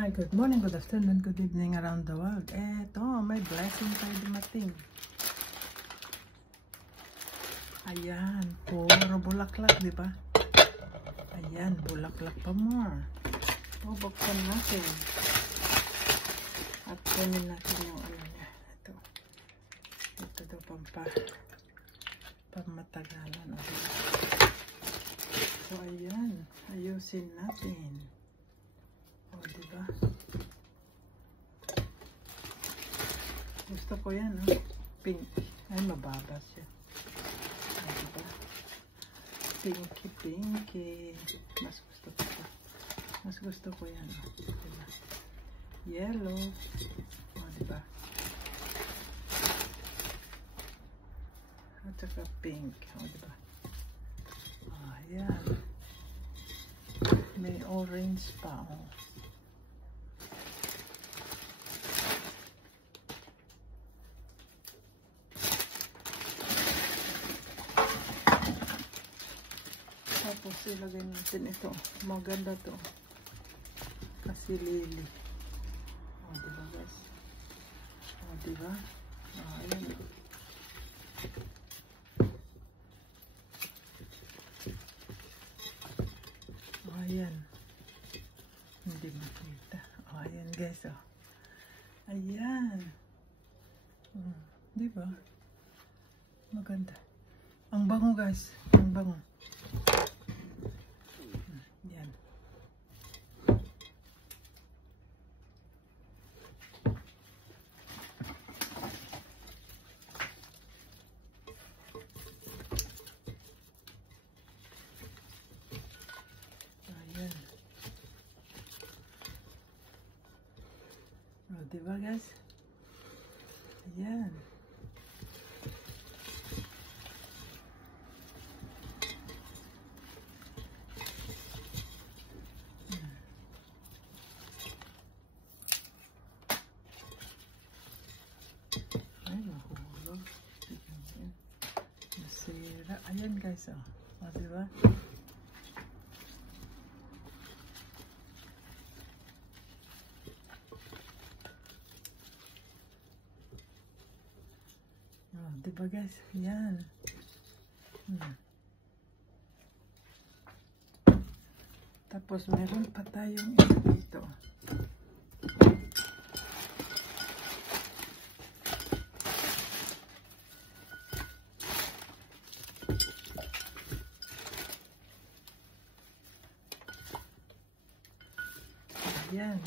Hi, good morning, good afternoon, good evening around the world. Eto, may blessing tayo dumating. Ayan, puro bulaklak, di ba? Ayan, bulaklak pa more. Buksan natin. At kunin natin yung ano niya. Ito daw pamatagalan. So, ayan, ayusin natin. O, diba? Gusto ko yan, oh. Pink. Ay, mababa siya. O, diba? Pinky, pinky. Mas gusto ko pa. Mas gusto ko yan, oh. Diba? Yellow. O, diba? At saka pink. O, diba? Ayan. May orange pa, oh. Tapos ilagay natin ito. Maganda to. Kasi lily. O, diba guys? O, diba? O, ayan. O, ayan. Hindi makita. O, ayan guys. O. Ayan. Diba? Maganda. Ang bango guys. Ang bango. Yan. Ayan. O, diba guys? Ayan. Ay, mahulog. Masira. Ayan guys, oh. O, diba? O, diba guys? Ayan. Tapos meron pa tayong ito dito. Ayan.